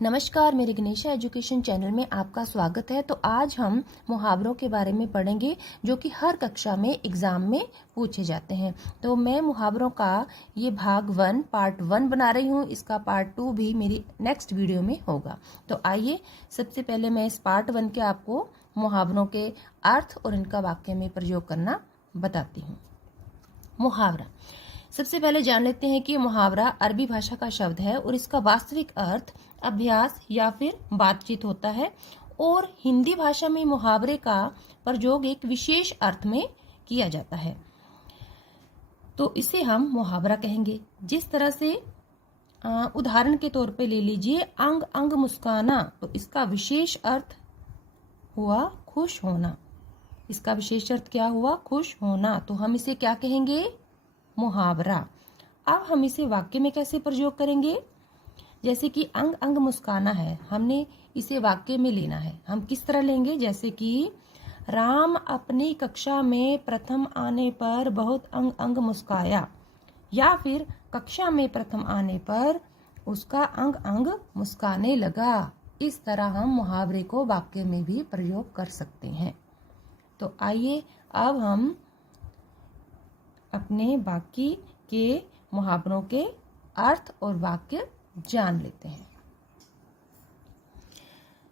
नमस्कार, मेरे Ganesha education channel में आपका स्वागत है। तो आज हम मुहावरों के बारे में पढ़ेंगे जो कि हर कक्षा में एग्जाम में पूछे जाते हैं। तो मैं मुहावरों का ये भाग 1 पार्ट 1 बना रही हूँ। इसका पार्ट 2 भी मेरी नेक्स्ट वीडियो में होगा। तो आइए सबसे पहले मैं इस पार्ट 1 के आपको मुहावरों के अर्थ और इनका वाक्य में प्रयोग करना बताती हूँ। मुहावरा, सबसे पहले जान लेते हैं कि मुहावरा अरबी भाषा का शब्द है और इसका वास्तविक अर्थ अभ्यास या फिर बातचीत होता है। और हिंदी भाषा में मुहावरे का प्रयोग एक विशेष अर्थ में किया जाता है, तो इसे हम मुहावरा कहेंगे। जिस तरह से उदाहरण के तौर पे ले लीजिए, अंग अंग मुस्काना, तो इसका विशेष अर्थ हुआ खुश होना। इसका विशेष अर्थ क्या हुआ? खुश होना। तो हम इसे क्या कहेंगे? मुहावरा। अब हम इसे वाक्य में कैसे प्रयोग करेंगे? जैसे कि अंग अंग मुस्काना है, हमने इसे वाक्य में लेना है। हम किस तरह लेंगे? जैसे कि राम अपनी कक्षा में प्रथम आने पर बहुत अंग अंग मुस्काया, या फिर कक्षा में प्रथम आने पर उसका अंग अंग मुस्काने लगा। इस तरह हम मुहावरे को वाक्य में भी प्रयोग कर सकते हैं। तो आइए अब हम अपने बाकी के मुहावरों के अर्थ और वाक्य जान लेते हैं।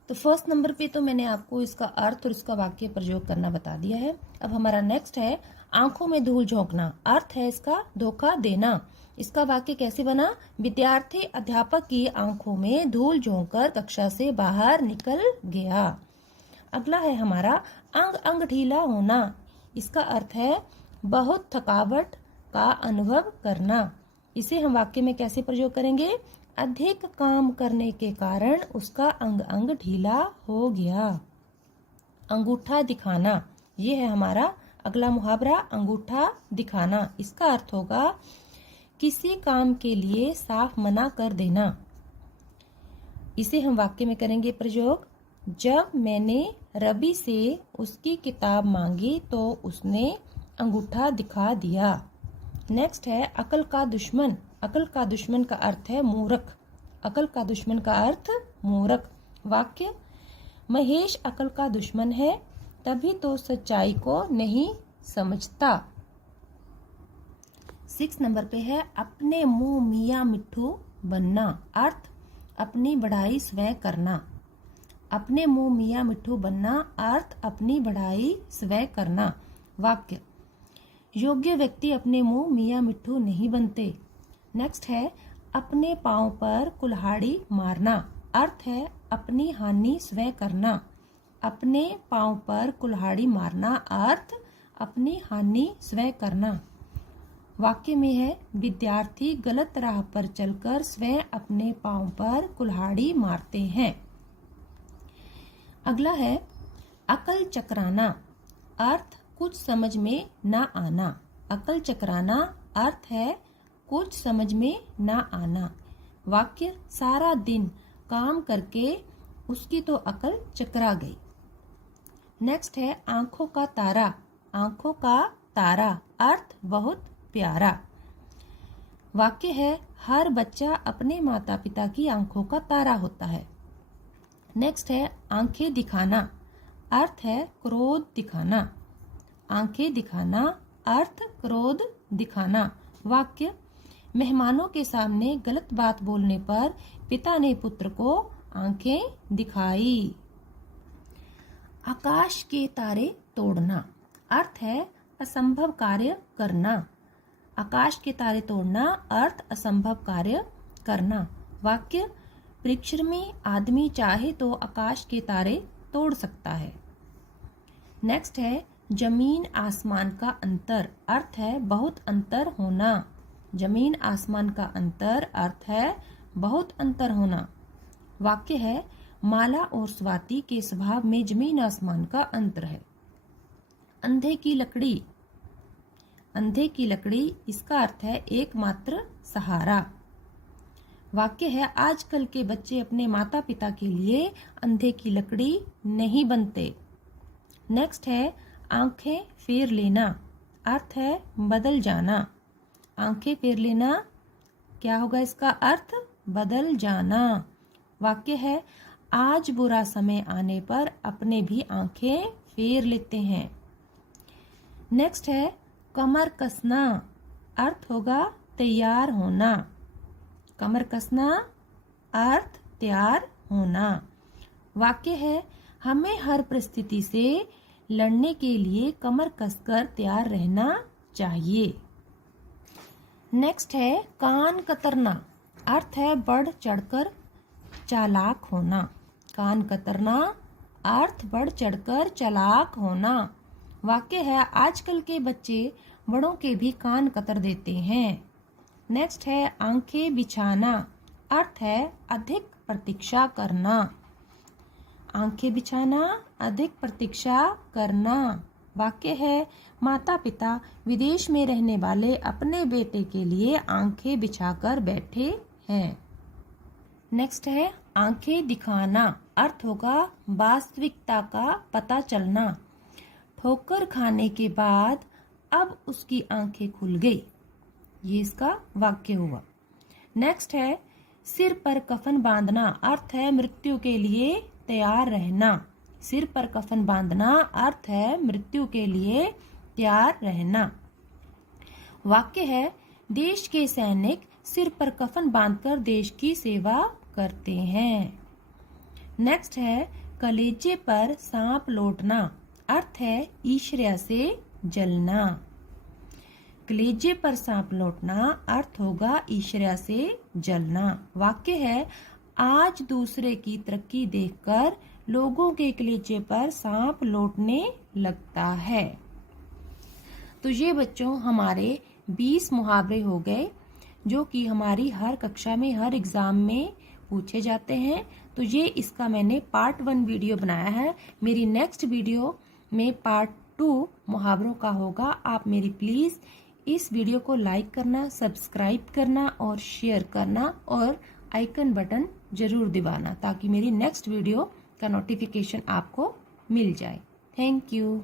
तो फर्स्ट नंबर पे तो मैंने आपको इसका अर्थ और इसका वाक्य प्रयोग करना बता दिया है। अब हमारा नेक्स्ट है आंखों में धूल झोंकना। अर्थ है इसका धोखा देना। इसका वाक्य कैसे बना? विद्यार्थी अध्यापक की आंखों में धूल झोंककर कक्षा से बाहर निकल गया। अगला है हमारा अंग अंग ढीला होना। इसका अर्थ है बहुत थकावट का अनुभव करना। इसे हम वाक्य में कैसे प्रयोग करेंगे? अधिक काम करने के कारण उसका अंग अंग ढीला हो गया। अंगूठा दिखाना, ये है हमारा अगला मुहावरा, अंगूठा दिखाना। इसका अर्थ होगा किसी काम के लिए साफ मना कर देना। इसे हम वाक्य में करेंगे प्रयोग। जब मैंने रवि से उसकी किताब मांगी तो उसने अंगूठा दिखा दिया। नेक्स्ट है अकल का दुश्मन। अकल का दुश्मन का अर्थ है मूर्ख। अकल का दुश्मन का अर्थ मूर्ख। वाक्य, महेश अकल का दुश्मन है, तभी तो सच्चाई को नहीं समझता। 6 नंबर पे है अपने मुंह मियाँ मिट्ठू बनना। अर्थ अपनी बढ़ाई स्वयं करना। अपने मुंह मियाँ मिट्ठू बनना, अर्थ अपनी बढ़ाई स्वयं करना। वाक्य, योग्य व्यक्ति अपने मुंह मियाँ मिट्ठू नहीं बनते। नेक्स्ट है अपने पांव पर कुल्हाड़ी मारना। अर्थ है अपनी हानि स्वयं करना। अपने पांव पर कुल्हाड़ी मारना, अर्थ अपनी हानि स्वयं करना। वाक्य में है विद्यार्थी गलत राह पर चलकर स्वयं अपने पांव पर कुल्हाड़ी मारते हैं। अगला है अकल चकराना। अर्थ कुछ समझ में ना आना। अकल चकराना अर्थ है कुछ समझ में ना आना। वाक्य, सारा दिन काम करके उसकी तो अकल चकरा गई। नेक्स्ट है आंखों का तारा। आंखों का तारा, अर्थ बहुत प्यारा। वाक्य है हर बच्चा अपने माता पिता की आंखों का तारा होता है। नेक्स्ट है आंखें दिखाना। अर्थ है क्रोध दिखाना। आंखें दिखाना, अर्थ क्रोध दिखाना। वाक्य, मेहमानों के सामने गलत बात बोलने पर पिता ने पुत्र को आंखें दिखाई। आकाश के तारे तोड़ना। अर्थ है असंभव कार्य करना। आकाश के तारे तोड़ना, अर्थ असंभव कार्य करना। वाक्य, परिश्रमी आदमी चाहे तो आकाश के तारे तोड़ सकता है। नेक्स्ट है जमीन आसमान का अंतर। अर्थ है बहुत अंतर होना। जमीन आसमान का अंतर, अर्थ है बहुत अंतर होना। वाक्य है माला और स्वाति के स्वभाव में जमीन आसमान का अंतर है। अंधे की लकड़ी। अंधे की लकड़ी, इसका अर्थ है एकमात्र सहारा। वाक्य है आजकल के बच्चे अपने माता पिता के लिए अंधे की लकड़ी नहीं बनते। नेक्स्ट है आंखें फेर लेना। अर्थ है बदल जाना। आंखें फेर लेना, क्या होगा इसका अर्थ? बदल जाना। वाक्य है, आज बुरा समय आने पर अपने भी आंखें फेर लेते हैं। नेक्स्ट है कमर कसना, अर्थ होगा तैयार होना। कमर कसना अर्थ तैयार होना। वाक्य है, हमें हर परिस्थिति से लड़ने के लिए कमर कसकर तैयार रहना चाहिए। नेक्स्ट है कान कतरना, अर्थ है बढ़ चढ़कर चालाक होना। कान कतरना अर्थ बढ़ चढ़कर चालाक होना। वाक्य है, आजकल के बच्चे बड़ों के भी कान कतर देते हैं। नेक्स्ट है आंखें बिछाना, अर्थ है अधिक प्रतीक्षा करना। आंखें बिछाना अधिक प्रतीक्षा करना। वाक्य है, माता पिता विदेश में रहने वाले अपने बेटे के लिए आंखें बिछाकर बैठे हैं। नेक्स्ट है आंखें दिखाना, अर्थ होगा वास्तविकता का पता चलना। ठोकर खाने के बाद अब उसकी आंखें खुल गई, ये इसका वाक्य हुआ। नेक्स्ट है सिर पर कफन बांधना, अर्थ है मृत्यु के लिए तैयार रहना। सिर पर कफन बांधना अर्थ है मृत्यु के लिए तैयार रहना। वाक्य है, देश के सैनिक सिर पर कफन बांधकर देश की सेवा करते हैं। नेक्स्ट है कलेजे पर सांप लौटना, अर्थ है ईर्ष्या से जलना। कलेजे पर सांप लौटना अर्थ होगा ईर्ष्या से जलना। वाक्य है, आज दूसरे की तरक्की देखकर लोगों के कलेजे पर सांप लौटने लगता है। तो ये बच्चों हमारे 20 मुहावरे हो गए जो कि हमारी हर कक्षा में हर एग्जाम में पूछे जाते हैं। तो ये इसका मैंने पार्ट 1 वीडियो बनाया है। मेरी नेक्स्ट वीडियो में पार्ट 2 मुहावरों का होगा। आप मेरी प्लीज़ इस वीडियो को लाइक करना, सब्सक्राइब करना और शेयर करना और आइकन बटन जरूर दबाना ताकि मेरी नेक्स्ट वीडियो का नोटिफिकेशन आपको मिल जाए। Thank you.